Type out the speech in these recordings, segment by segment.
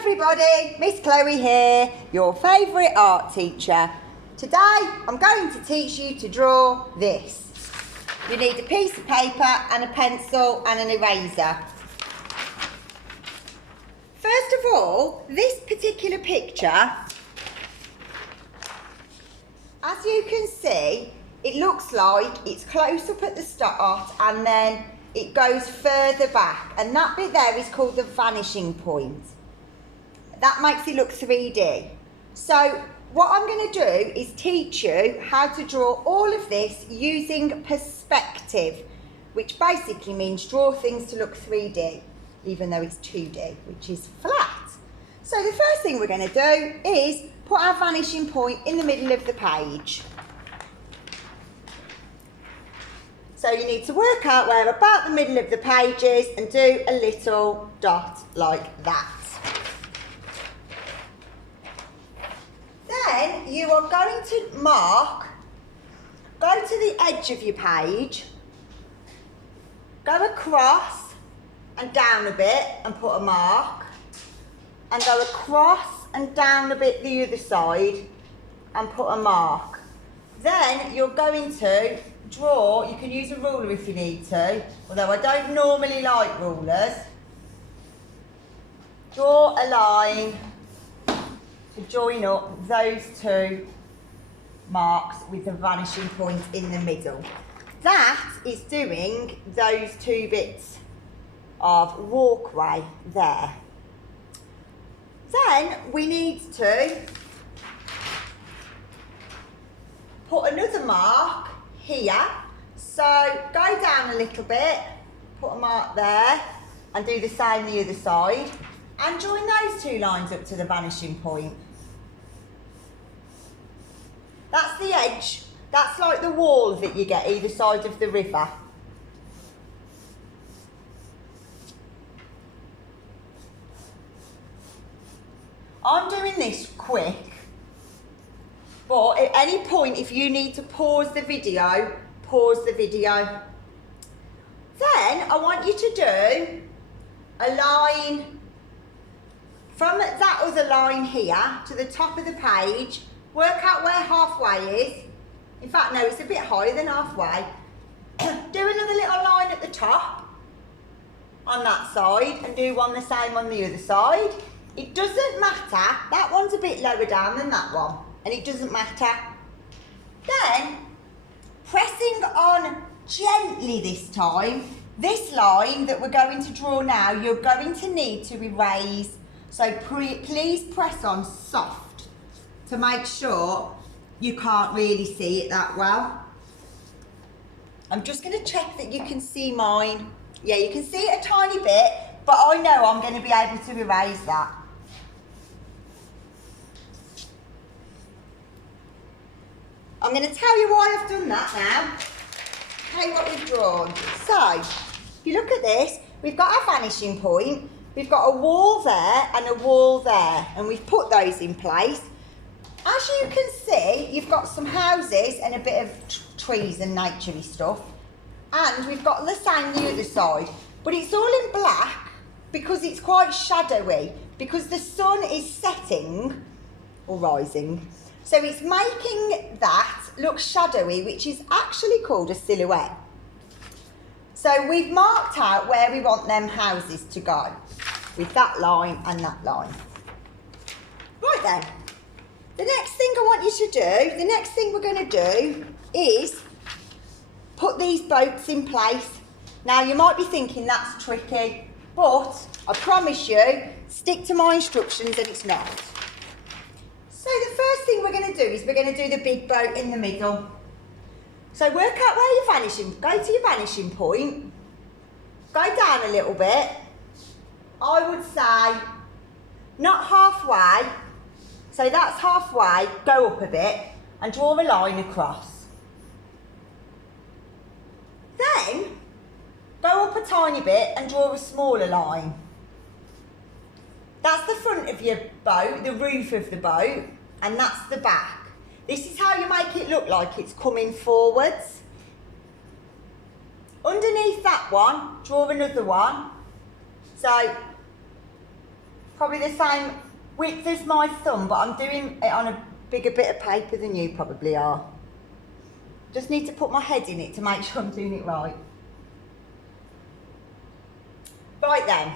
Everybody, Miss Chloe here, your favourite art teacher. Today I'm going to teach you to draw this. You need a piece of paper and a pencil and an eraser. First of all, this particular picture, as you can see, it looks like it's close up at the start and then it goes further back, and that bit there is called the vanishing point. That makes it look 3D. So what I'm going to do is teach you how to draw all of this using perspective, which basically means draw things to look 3D, even though it's 2D, which is flat. So the first thing we're going to do is put our vanishing point in the middle of the page. So you need to work out where about the middle of the page is and do a little dot like that. Then you are going to mark, go to the edge of your page, go across and down a bit and put a mark, and go across and down a bit the other side and put a mark. Then you're going to draw, you can use a ruler if you need to, although I don't normally like rulers. Draw a line to join up those two marks with the vanishing point in the middle. That is doing those two bits of walkway there. Then we need to put another mark here. So go down a little bit, put a mark there, and do the same the other side, and join those two lines up to the vanishing point. That's the edge. That's like the wall that you get either side of the river. I'm doing this quick, but at any point if you need to pause the video, pause the video. Then I want you to do a line from that other line here to the top of the page. Work out where halfway is. In fact, no, it's a bit higher than halfway. Do another little line at the top on that side and do one the same on the other side. It doesn't matter. That one's a bit lower down than that one, and it doesn't matter. Then, pressing on gently this time, this line that we're going to draw now, you're going to need to erase. So please press on soft to make sure you can't really see it that well. I'm just going to check that you can see mine. Yeah, you can see it a tiny bit, but I know I'm going to be able to erase that. I'm going to tell you why I've done that now. Tell you what we've drawn. So, if you look at this, we've got our vanishing point, we've got a wall there and a wall there, and we've put those in place. As you can see, you've got some houses and a bit of trees and naturey stuff, and we've got the same the other side, but it's all in black because it's quite shadowy, because the sun is setting or rising, so it's making that look shadowy, which is actually called a silhouette. So we've marked out where we want them houses to go with that line and that line. Right then. The next thing I want you to do, the next thing we're going to do is put these boats in place. Now you might be thinking that's tricky, but I promise you, stick to my instructions and it's not. So the first thing we're going to do is we're going to do the big boat in the middle. So work out where you're vanishing, go to your vanishing point, go down a little bit. I would say not halfway. So that's halfway, go up a bit and draw a line across. Then, go up a tiny bit and draw a smaller line. That's the front of your boat, the roof of the boat, and that's the back. This is how you make it look like it's coming forwards. Underneath that one, draw another one. So, probably the same width as my thumb, but I'm doing it on a bigger bit of paper than you probably are. Just need to put my head in it to make sure I'm doing it right. Right then,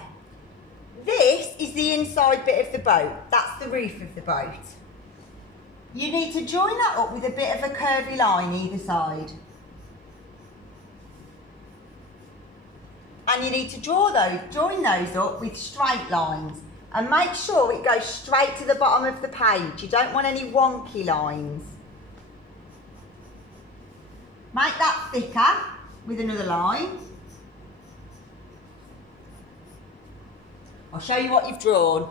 this is the inside bit of the boat. That's the roof of the boat. You need to join that up with a bit of a curvy line either side. And you need to join those up with straight lines. And make sure it goes straight to the bottom of the page. You don't want any wonky lines. Make that thicker with another line. I'll show you what you've drawn.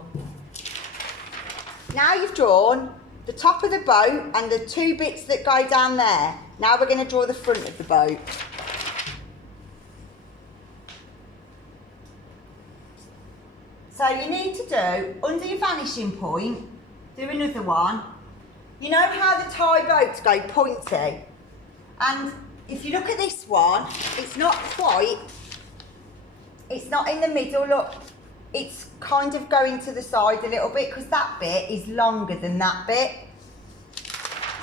Now you've drawn the top of the boat and the two bits that go down there. Now we're going to draw the front of the boat. So you need to do, under your vanishing point, do another one. You know how the Thai boats go pointy? And if you look at this one, it's not in the middle, look. It's kind of going to the side a little bit because that bit is longer than that bit.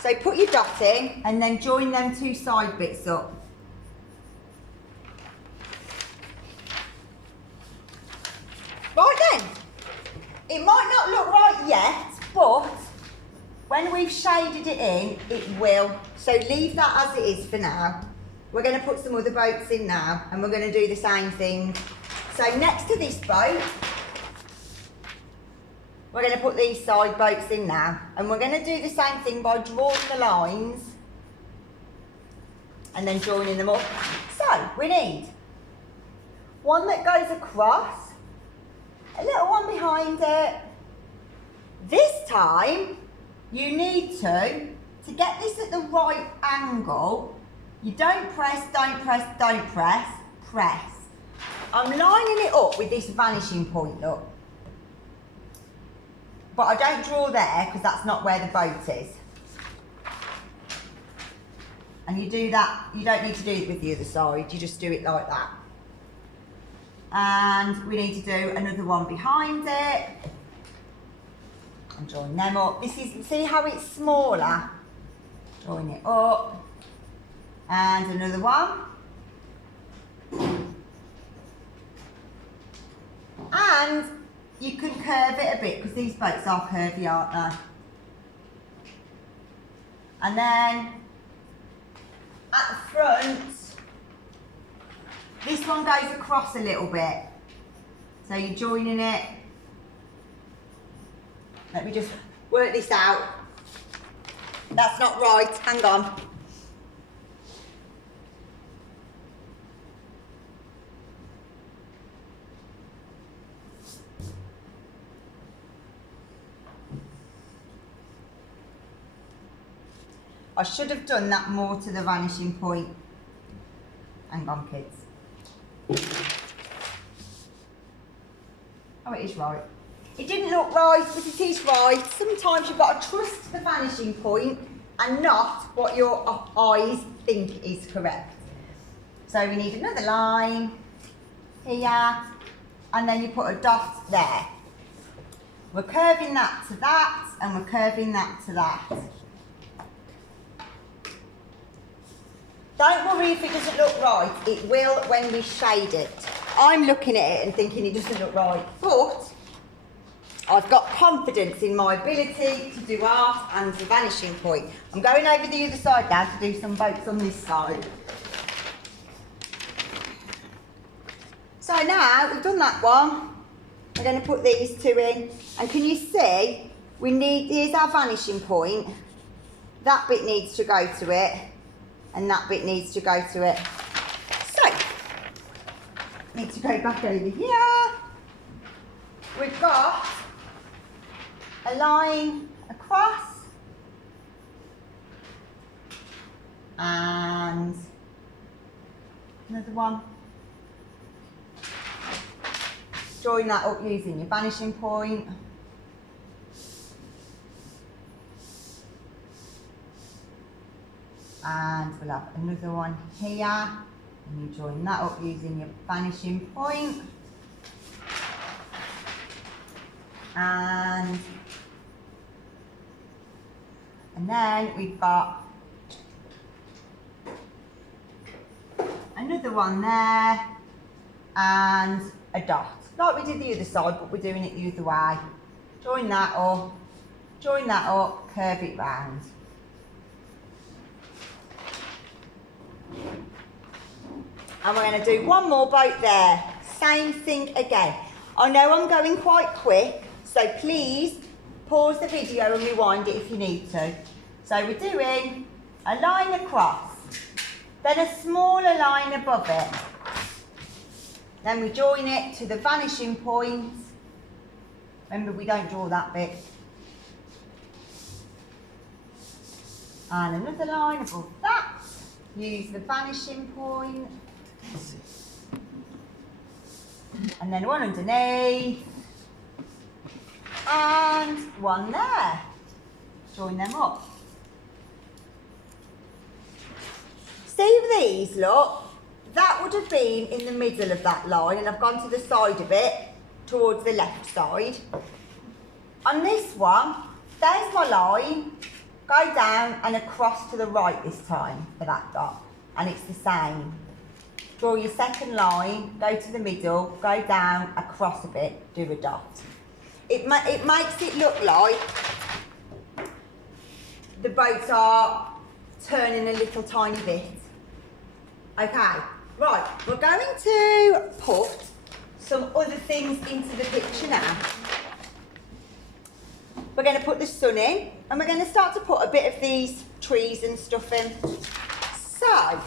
So put your dot in and then join them two side bits up. Right then, it might not look right yet, but when we've shaded it in, it will. So leave that as it is for now. We're going to put some other boats in now and we're going to do the same thing. So next to this boat, we're going to put these side boats in now. And we're going to do the same thing by drawing the lines and then joining them up. So we need one that goes across, a little one behind it. This time, you need to get this at the right angle, you don't press, don't press, don't press, press. I'm lining it up with this vanishing point, look. But I don't draw there because that's not where the boat is. And you do that, you don't need to do it with the other side, you just do it like that. And we need to do another one behind it. And join them up. This is, see how it's smaller? Join it up. And another one. And you can curve it a bit because these boats are curvy, aren't they? And then at the front, this one goes across a little bit. So you're joining it. Let me just work this out. That's not right, hang on. I should have done that more to the vanishing point. Hang on, kids. Oh, it is right. It didn't look right, but it is right. Sometimes you've got to trust the vanishing point and not what your eyes think is correct. So we need another line here, and then you put a dot there. We're curving that to that, and we're curving that to that. Don't worry if it doesn't look right, it will when we shade it. I'm looking at it and thinking it doesn't look right, but I've got confidence in my ability to do art and the vanishing point. I'm going over the other side now to do some boats on this side. So now we've done that one, we're going to put these two in. And can you see, here's our vanishing point. That bit needs to go to it. And that bit needs to go to it. So, need to go back over here. We've got a line across and another one. Join that up using your vanishing point. And we'll have another one here, and you join that up using your vanishing point. And then we've got another one there and a dot. Like we did the other side, but we're doing it the other way. Join that up, curve it round. And we're going to do one more boat there. Same thing again. I know I'm going quite quick, so please pause the video and rewind it if you need to. So we're doing a line across, then a smaller line above it. Then we join it to the vanishing point. Remember, we don't draw that bit. And another line above that. Use the vanishing point. And then one underneath. And one there. Join them up. See these, look? That would have been in the middle of that line, and I've gone to the side of it, towards the left side. On this one, there's my line. Go down and across to the right this time for that dot. And it's the same. Draw your second line, go to the middle, go down, across a bit, do a dot. It makes it look like the boats are turning a little tiny bit. Okay, right, we're going to put some other things into the picture now. We're going to put the sun in, and we're going to start to put a bit of these trees and stuff in. So,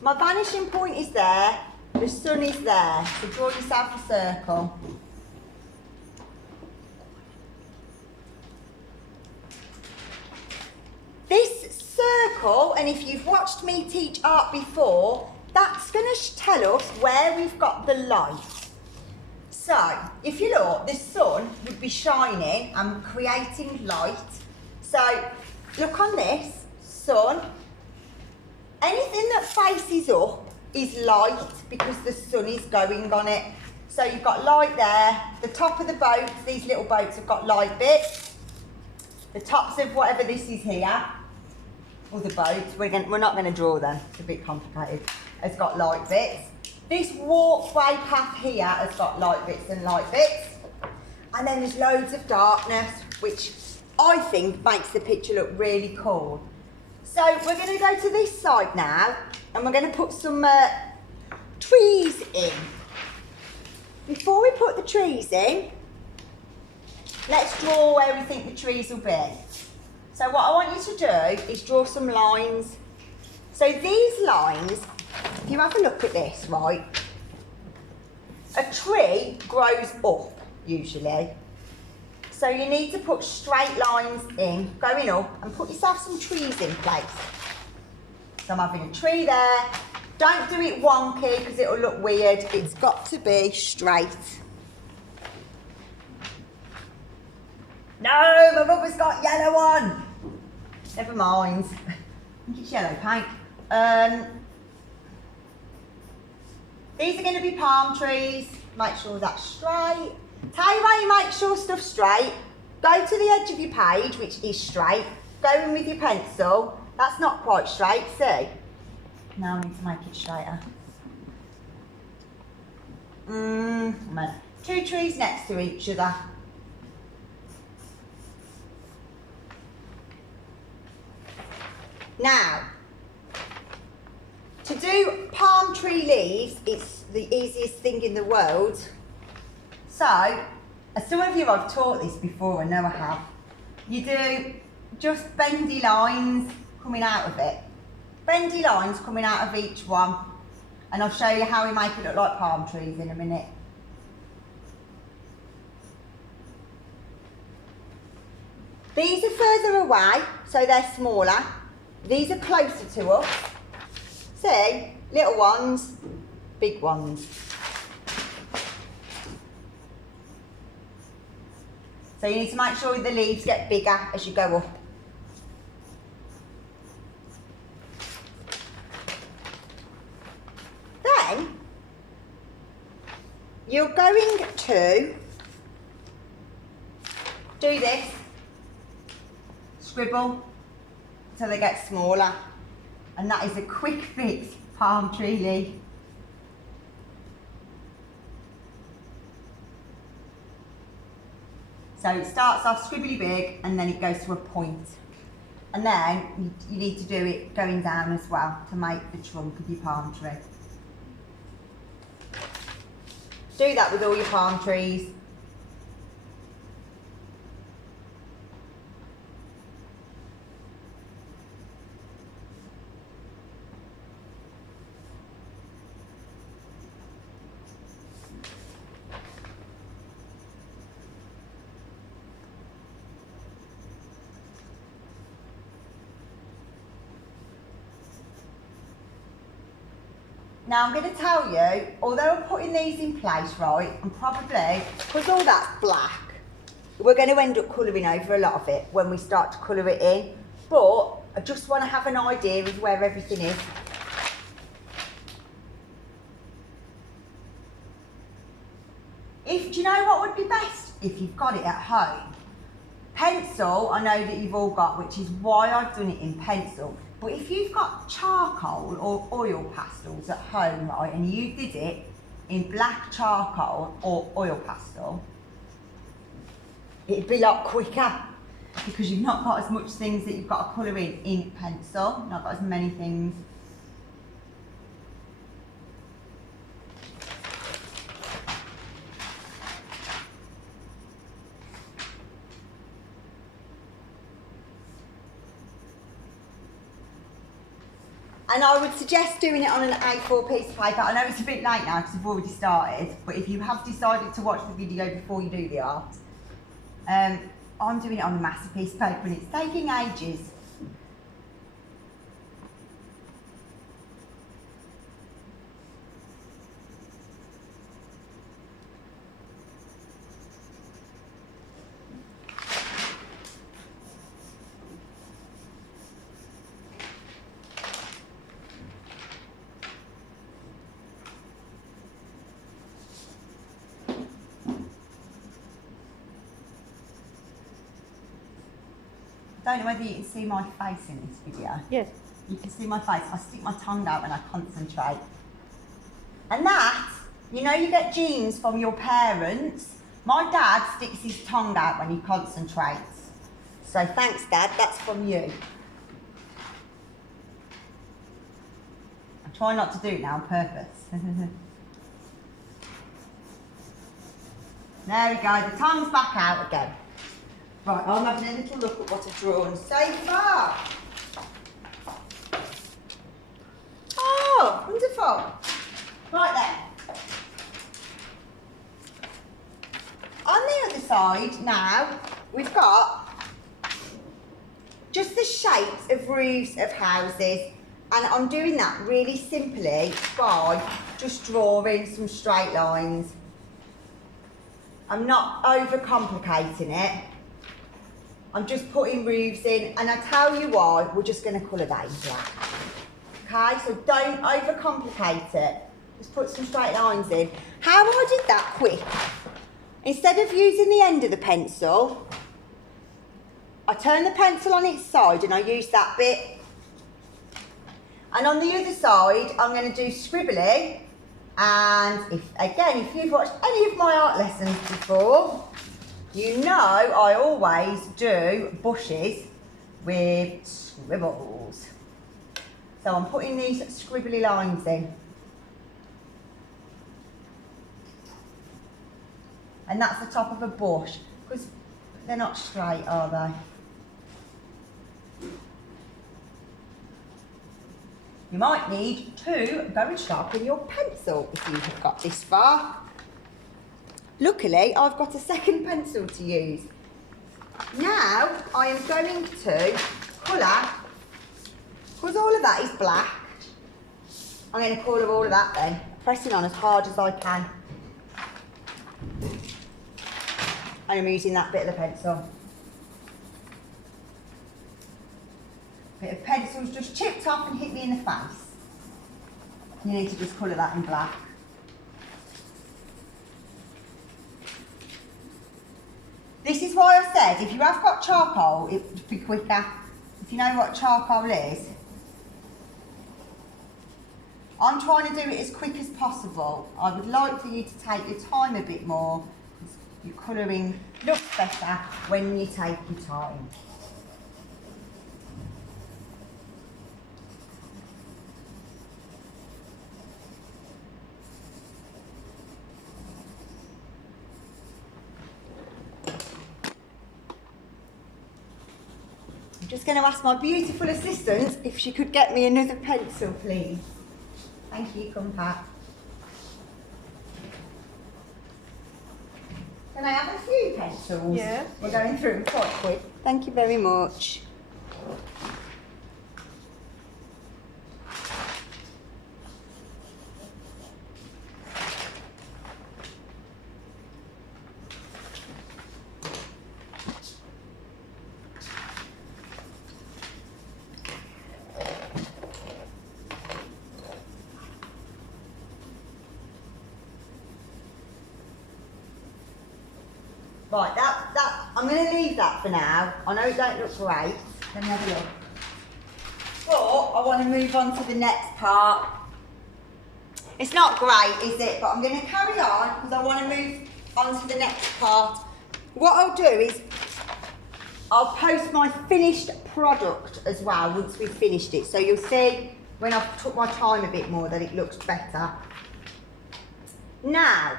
my vanishing point is there, the sun is there, so draw yourself a circle. This circle, and if you've watched me teach art before, that's going to tell us where we've got the light. So, if you look, the sun would be shining and creating light. So, look on this, sun. Anything that faces up is light because the sun is going on it. So you've got light there. The top of the boats, these little boats have got light bits. The tops of whatever this is here, or the boats, we're not going to draw them, it's a bit complicated, has got light bits. This walkway path here has got light bits and light bits. And then there's loads of darkness, which I think makes the picture look really cool. So we're going to go to this side now, and we're going to put some trees in. Before we put the trees in, let's draw where we think the trees will be. So what I want you to do is draw some lines. So these lines, if you have a look at this, right, a tree grows up usually. So you need to put straight lines in, going up, and put yourself some trees in place. So I'm having a tree there. Don't do it wonky because it'll look weird. It's got to be straight. No, my rubber's got yellow on. Never mind. I think it's yellow paint. These are going to be palm trees. Make sure that's straight. Tell you how you make sure stuff's straight. Go to the edge of your page, which is straight. Go in with your pencil. That's not quite straight, see? Now I need to make it straighter. Two trees next to each other. Now, to do palm tree leaves, it's the easiest thing in the world. So, as some of you I've taught this before, I know I have, you do just bendy lines coming out of it. Bendy lines coming out of each one. And I'll show you how we make it look like palm trees in a minute. These are further away, so they're smaller. These are closer to us. See, little ones, big ones. So you need to make sure the leaves get bigger as you go up. Then, you're going to Do this, scribble until they get smaller. And that is a quick fix palm tree leaf. So it starts off scribbly big and then it goes to a point. And then you need to do it going down as well to make the trunk of your palm tree. Do that with all your palm trees. Now I'm going to tell you, although I'm putting these in place, right, and probably, because all that's black, we're going to end up colouring over a lot of it when we start to colour it in. But I just want to have an idea of where everything is. Do you know what would be best? If you've got it at home. Pencil, I know that you've all got, which is why I've done it in pencil. But if you've got charcoal or oil pastels at home, right, and you did it in black charcoal or oil pastel, it'd be a lot quicker because you've not got as much things that you've got to colour in pencil, not got as many things. And I would suggest doing it on an A4 piece of paper. I know it's a bit late now because I've already started, but if you have decided to watch the video before you do the art, I'm doing it on a massive piece of paper and it's taking ages. I don't know whether you can see my face in this video. Yes. You can see my face. I stick my tongue out when I concentrate. And that, you know, you get genes from your parents. My dad sticks his tongue out when he concentrates. So thanks, Dad, that's from you. I try not to do it now on purpose. There we go, the tongue's back out again. Right, I'm having a little look at what I've drawn so far. Oh, wonderful. Right then. On the other side now, we've got just the shapes of roofs of houses. And I'm doing that really simply by just drawing some straight lines. I'm not overcomplicating it. I'm just putting roofs in, and I tell you why, we're just going to colour that in black. Okay, so don't overcomplicate it. Just put some straight lines in. How I did that quick, instead of using the end of the pencil, I turn the pencil on its side and I use that bit. And on the other side, I'm going to do scribbly. And if you've watched any of my art lessons before, you know I always do bushes with scribbles. So I'm putting these scribbly lines in. And that's the top of a bush, because they're not straight, are they? You might need to go and sharpen your pencil if you have got this far. Luckily, I've got a second pencil to use. Now, I am going to colour, because all of that is black, I'm going to colour all of that then, pressing on as hard as I can. And I'm using that bit of the pencil. Bit of pencil's just chipped off and hit me in the face. You need to just colour that in black. This is why I said if you have got charcoal, it would be quicker. If you know what charcoal is. I'm trying to do it as quick as possible. I would like for you to take your time a bit more. Your colouring looks better when you take your time. I'm just going to ask my beautiful assistant if she could get me another pencil, please. Thank you, Compact. Can I have a few pencils? Yeah. We're going through them quite quick. Thank you very much. Right, I'm going to leave that for now. I know it don't look great. Let me have a look. But I want to move on to the next part. It's not great, is it? But I'm going to carry on because I want to move on to the next part. What I'll do is I'll post my finished product as well once we've finished it. So you'll see when I've took my time a bit more that it looks better. Now,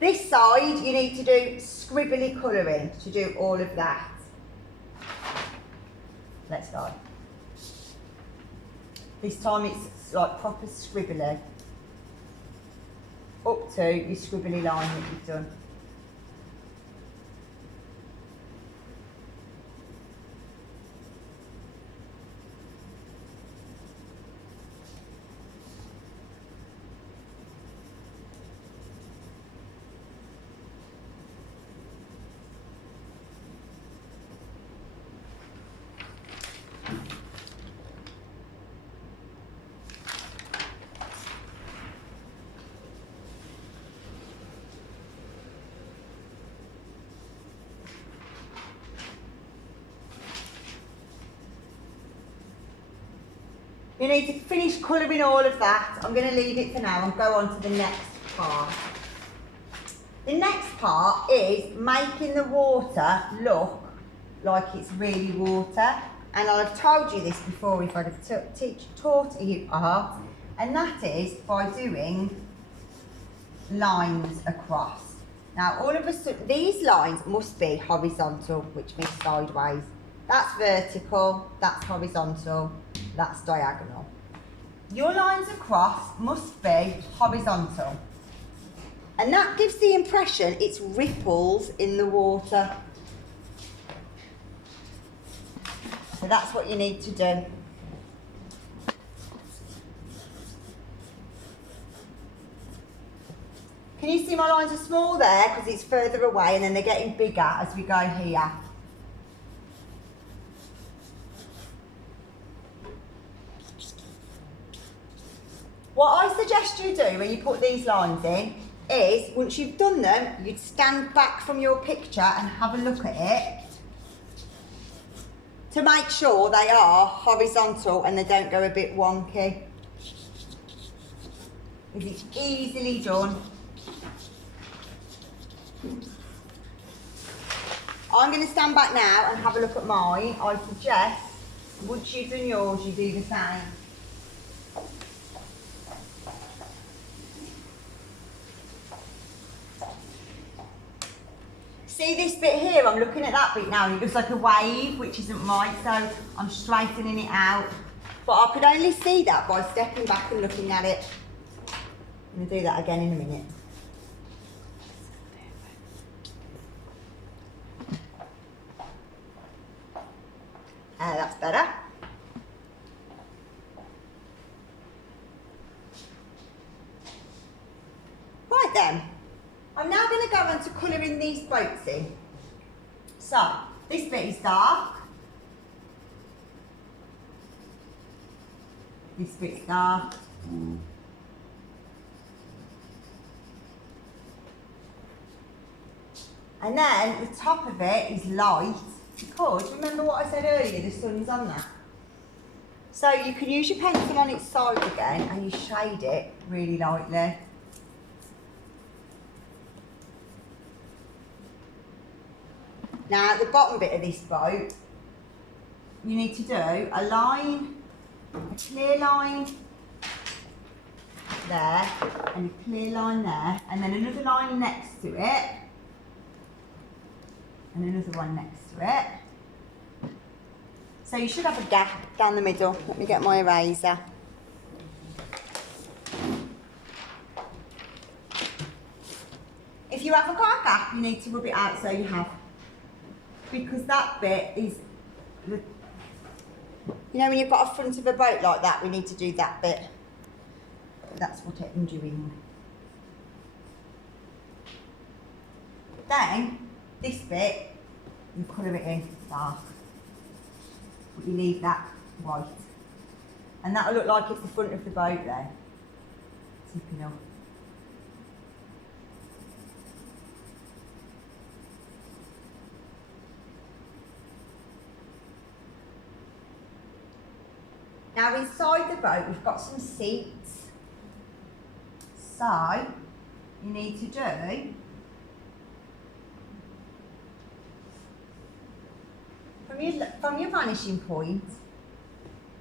this side, you need to do scribbly colouring to do all of that. Let's go. This time it's like proper scribbly. Up to your scribbly line that you've done. You need to finish colouring all of that. I'm going to leave it for now and go on to the next part. The next part is making the water look like it's really water. And I've told you this before if I'd have taught you art. And that is by doing lines across. Now all of a sudden, these lines must be horizontal, which means sideways. That's vertical, that's horizontal, that's diagonal. Your lines across must be horizontal. And that gives the impression it's ripples in the water. So that's what you need to do. Can you see my lines are small there because it's further away and then they're getting bigger as we go here. What I suggest you do when you put these lines in is, once you've done them, you'd stand back from your picture and have a look at it to make sure they are horizontal and they don't go a bit wonky. Because it's easily done. I'm going to stand back now and have a look at mine. I suggest, once you've done yours, you do the same. See this bit here? I'm looking at that bit now and it looks like a wave, which isn't right, so I'm straightening it out. But I could only see that by stepping back and looking at it. I'm going to do that again in a minute. That's better. Right then. I'm now going to go on to colouring these boats in. So, this bit is dark. This bit's dark. And then the top of it is light because, remember what I said earlier, the sun's on that. So you can use your pencil on its side again and you shade it really lightly. Now at the bottom bit of this boat, you need to do a line, a clear line there, and a clear line there, and then another line next to it, and another one next to it. So you should have a gap down the middle. Let me get my eraser. If you haven't got a gap, you need to rub it out so you have. Because that bit is, you know when you've got a front of a boat like that, we need to do that bit. That's what I'm doing. Then, this bit, you colour it in dark. But you leave that white. And that'll look like it's the front of the boat then. Tipping up. Now inside the boat we've got some seats. So you need to do from your vanishing point,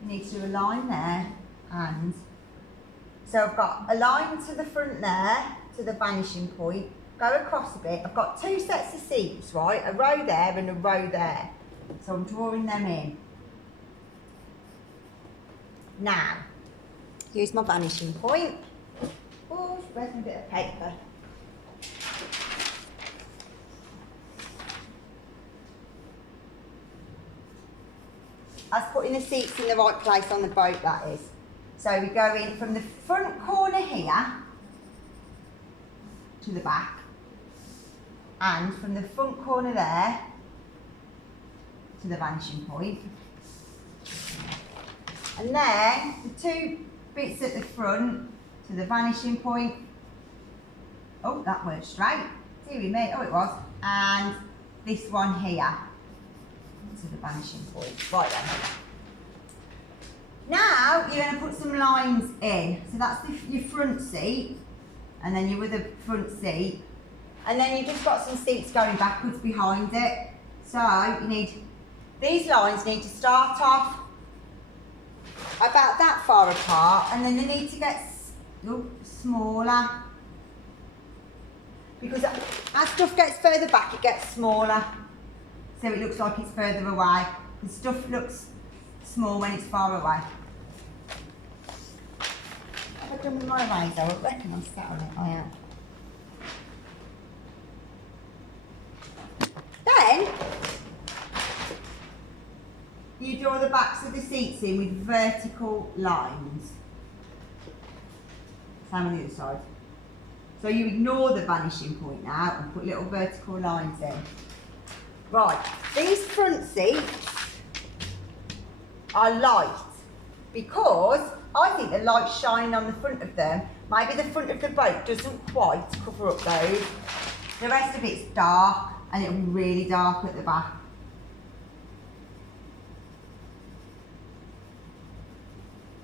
you need to do a line there, and so I've got a line to the front there, to the vanishing point, go across a bit. I've got two sets of seats, right? A row there and a row there. So I'm drawing them in. Now, here's my vanishing point. Oh, where's my bit of paper? I was putting the seats in the right place on the boat, that is. So we go in from the front corner here to the back, and from the front corner there to the vanishing point. And then the two bits at the front to the vanishing point. Oh, that weren't straight. Dearie me, oh it was. And this one here to the vanishing point. Right then. Now you're going to put some lines in. So that's your front seat, and then your other front seat. And then you've just got some seats going backwards behind it. So you need, these lines need to start off about that far apart, and then they need to get smaller, because as stuff gets further back it gets smaller, so it looks like it's further away. The stuff looks small when it's far away. Have I done with my eraser? I reckon I'm sat on it. I am. Then you draw the backs of the seats in with vertical lines. Same on the other side. So you ignore the vanishing point now and put little vertical lines in. Right, these front seats are light because I think the light's shining on the front of them. Maybe the front of the boat doesn't quite cover up those. The rest of it's dark, and it'll be really dark at the back.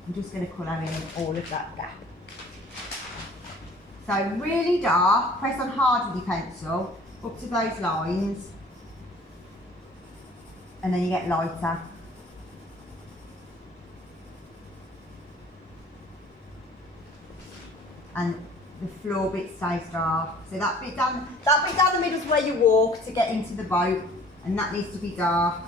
I'm just going to colour in all of that gap. So really dark, press on hard with your pencil, up to those lines, and then you get lighter. And the floor bit stays dark. So that bit down the middle is where you walk to get into the boat, and that needs to be dark.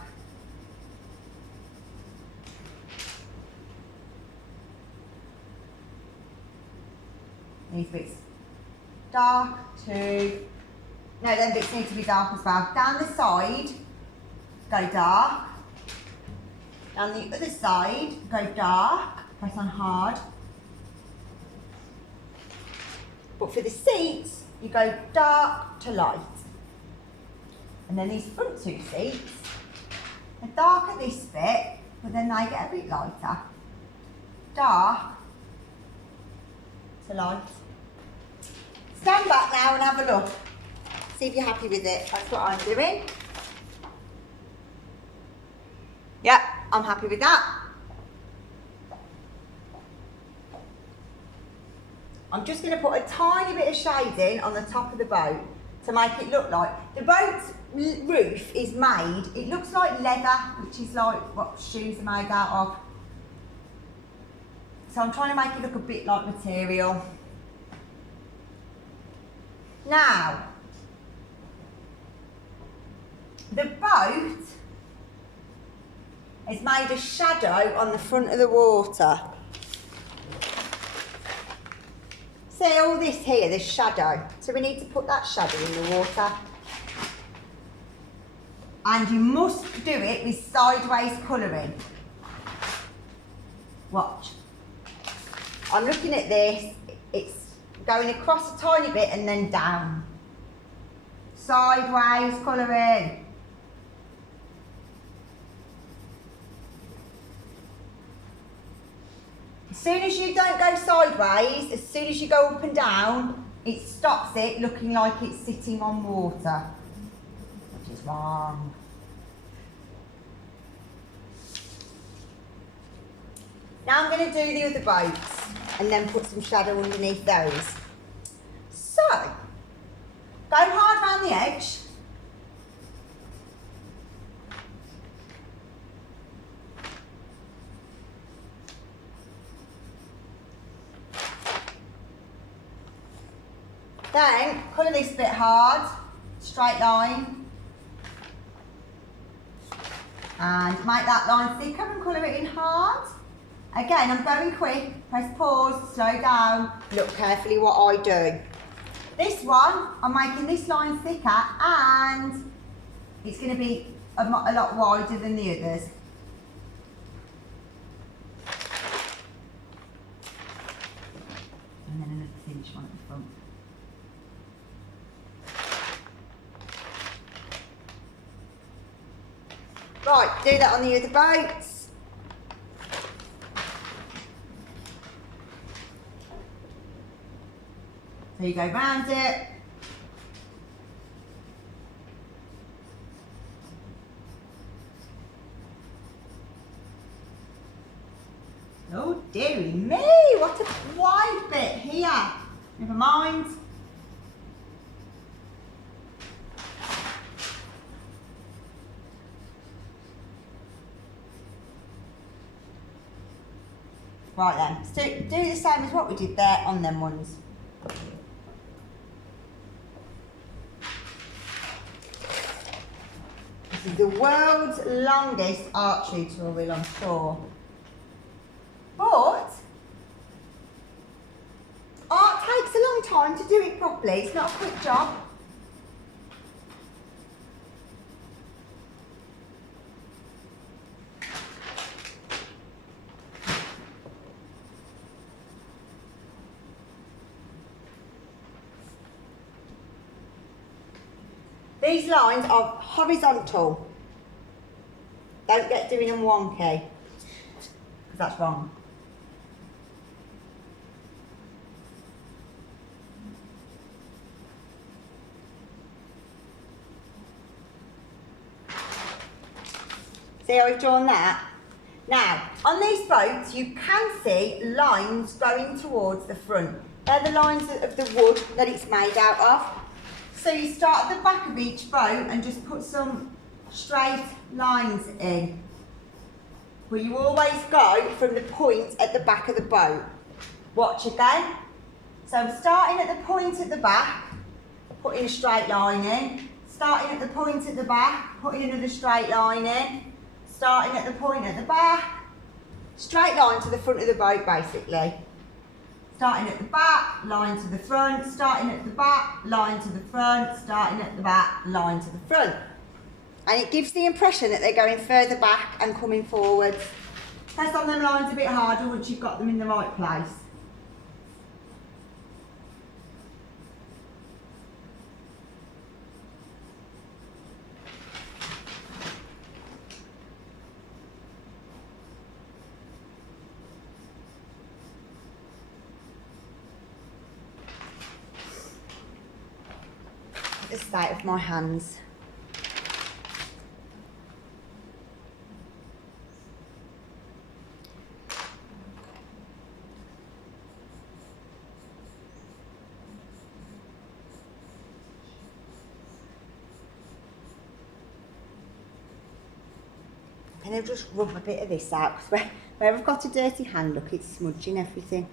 These bits dark too. No, them bits need to be dark as well. Down the side, go dark. Down the other side, go dark. Press on hard. But for the seats, you go dark to light. And then these front two seats are dark at this bit, but then they get a bit lighter. Dark to light. Stand back now and have a look. See see if you're happy with it. That's what I'm doing. Yep, I'm happy with that. I'm just going to put a tiny bit of shading on the top of the boat to make it look like, the boat's roof is made, it looks like leather, which is like what shoes are made out of. So I'm trying to make it look a bit like material. Now, the boat has made a shadow on the front of the water. See all this here, this shadow. So we need to put that shadow in the water. And you must do it with sideways colouring. Watch. I'm looking at this, it's going across a tiny bit and then down. Sideways colouring. As soon as you don't go sideways, as soon as you go up and down, it stops it looking like it's sitting on water, which is wrong. Now I'm going to do the other boats and then put some shadow underneath those. So, go hard around the edge. Then, colour this bit hard, straight line. And make that line thicker and colour it in hard. Again, I'm going quick, press pause, slow down, look carefully what I do. This one, I'm making this line thicker and it's going to be a lot wider than the others. And then another finish one at the front. Right, do that on the other boats. So you go round it. Oh dearie me, what a wide bit here. Never mind. Right then, so do the same as what we did there on them ones. This is the world's longest art tutorial, I'm sure. But art takes a long time to do it properly. It's not a quick job. These lines are horizontal. Don't get doing them wonky, because that's wrong. See how I've drawn that? Now, on these boats, you can see lines going towards the front. They're the lines of the wood that it's made out of. So you start at the back of each boat and just put some straight lines in. But you always go from the point at the back of the boat. Watch again. So I'm starting at the point at the back, putting a straight line in. Starting at the point at the back, putting another straight line in. Starting at the point at the back, straight line to the front of the boat basically. Starting at the back, line to the front, starting at the back, line to the front, starting at the back, line to the front. And it gives the impression that they're going further back and coming forwards. Press on them lines a bit harder once you've got them in the right place. the state of my hands. I'm going to just rub a bit of this out, because where I've got a dirty hand, look, it's smudging everything.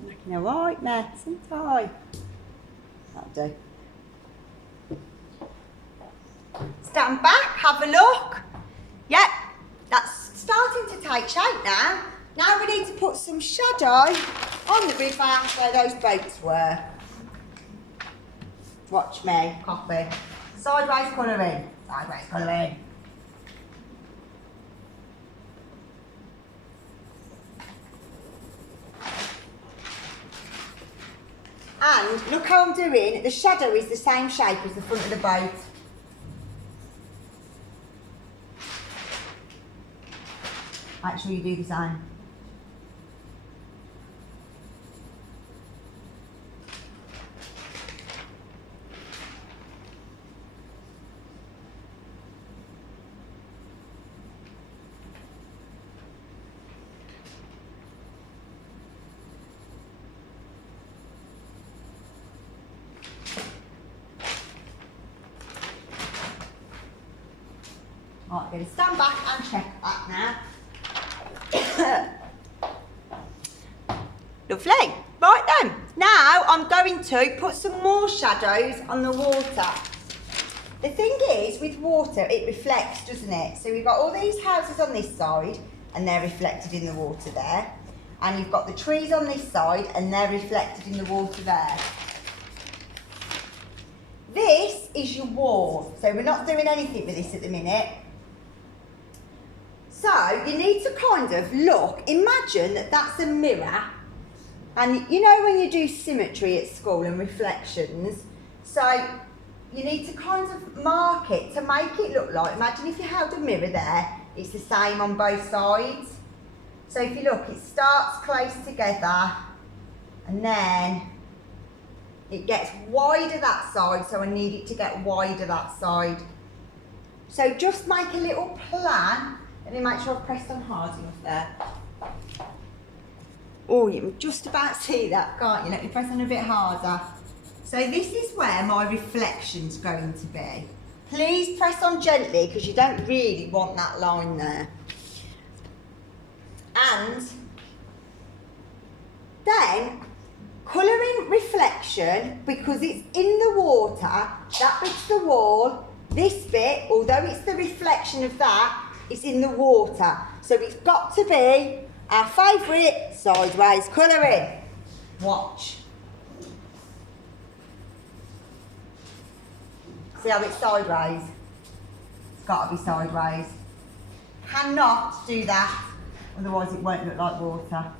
I'm making a right mess, isn't I? That'll do. Stand back, have a look. Yep, that's starting to take shape now. Now we need to put some shadow on the river where those boats were. Watch me, copy. Sideways colouring, sideways colouring. And look how I'm doing, the shadow is the same shape as the front of the boat. Make sure you do the same. Right, I'm going to stand back and check that now. Lovely. Right then, now I'm going to put some more shadows on the water. The thing is, with water, it reflects, doesn't it? So we've got all these houses on this side, and they're reflected in the water there. And you've got the trees on this side, and they're reflected in the water there. This is your wall. So we're not doing anything with this at the minute. So you need to kind of look, imagine that that's a mirror, and you know when you do symmetry at school and reflections, so you need to kind of mark it to make it look like, imagine if you held a mirror there, it's the same on both sides. So if you look, it starts close together and then it gets wider that side, so I need it to get wider that side. So just make a little plan. Let me make sure I've pressed on hard enough there. Oh, you can just about see that, can't you? Let me press on a bit harder. So this is where my reflection's going to be. Please press on gently, because you don't really want that line there. And then, colouring reflection, because it's in the water, that bit's the wall, this bit, although it's the reflection of that, it's in the water. So it's got to be our favourite sideways colouring. Watch. See how it's sideways? It's got to be sideways. Cannot do that, otherwise it won't look like water.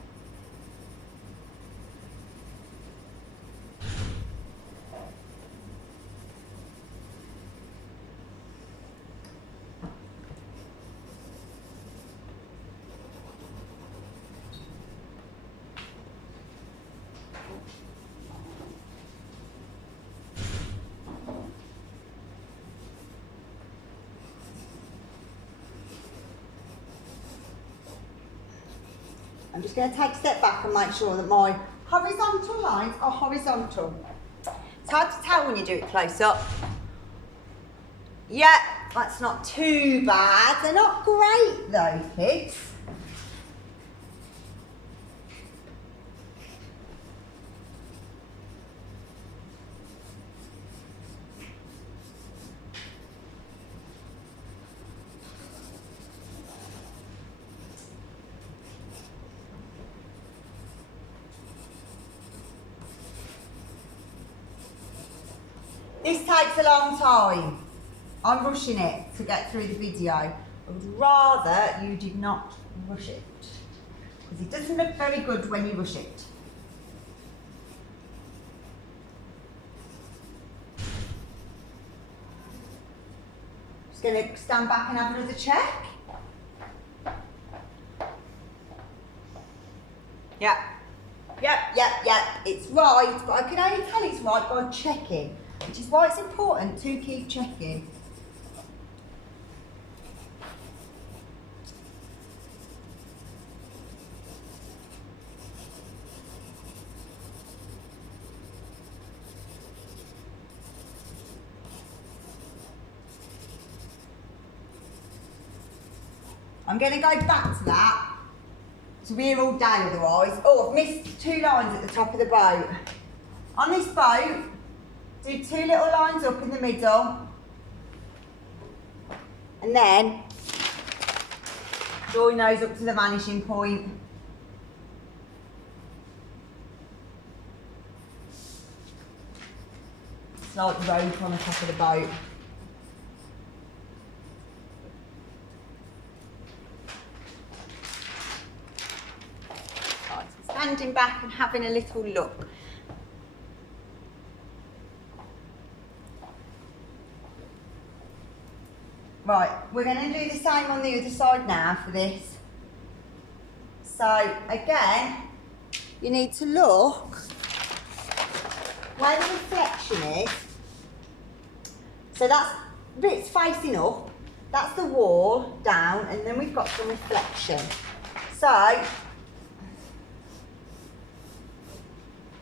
I'm just going to take a step back and make sure that my horizontal lines are horizontal. It's hard to tell when you do it close up. Yeah, that's not too bad. They're not great though, kids. This takes a long time. I'm rushing it to get through the video. I would rather you did not rush it, because it doesn't look very good when you rush it. Just going to stand back and have another check. Yep, it's right, but I can only tell it's right by checking. which is why it's important to keep checking. I'm going to go back to that. So we're here all day otherwise. Oh, I've missed 2 lines at the top of the boat. On this boat, do 2 little lines up in the middle. And then join those up to the vanishing point. It's like the rope on the top of the boat. Standing back and having a little look. Right, we're going to do the same on the other side now for this. So again, you need to look where the reflection is. So that's bits facing up, that's the wall down, and then we've got some reflection. So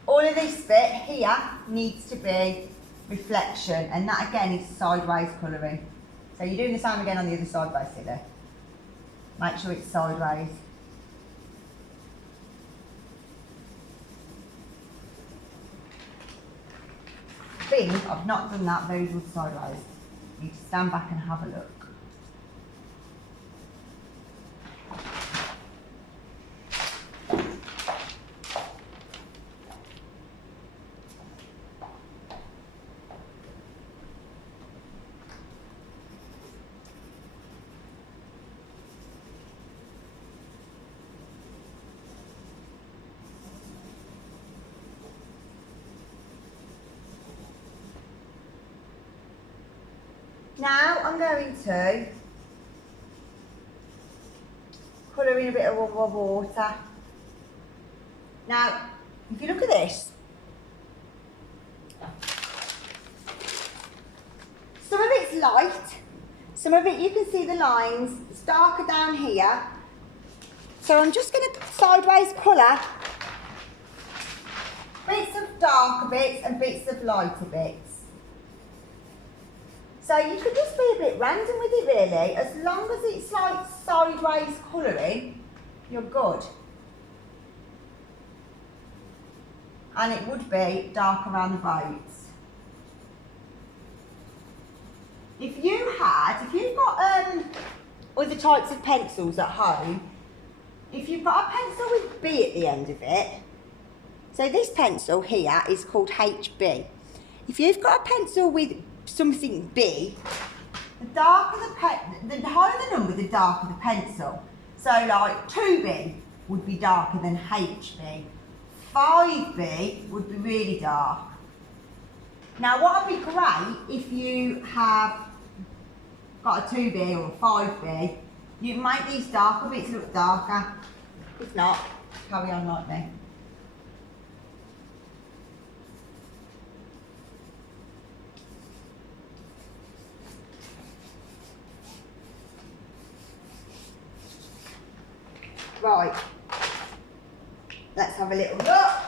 all of this bit here needs to be reflection, and that again is sideways colouring. So you're doing the same again on the other side basically. Make sure it's sideways. I think I've not done that very good sideways. You need to stand back and have a look. Now I'm going to colour in a bit of water. Now, if you look at this, some of it's light, some of it you can see the lines, it's darker down here. So I'm just going to sideways colour bits of darker bits and bits of lighter bits. So you could just be a bit random with it really, as long as it's like sideways colouring, you're good. And it would be dark around the boats. If you've got other types of pencils at home, if you've got a pencil with B at the end of it, so this pencil here is called HB. If you've got a pencil with something B, the higher the number, the darker the pencil. So like 2B would be darker than HB. 5B would be really dark. Now what would be great if you have got a 2B or a 5B, you make these darker bits look darker. If not, carry on like me. Right, let's have a little look.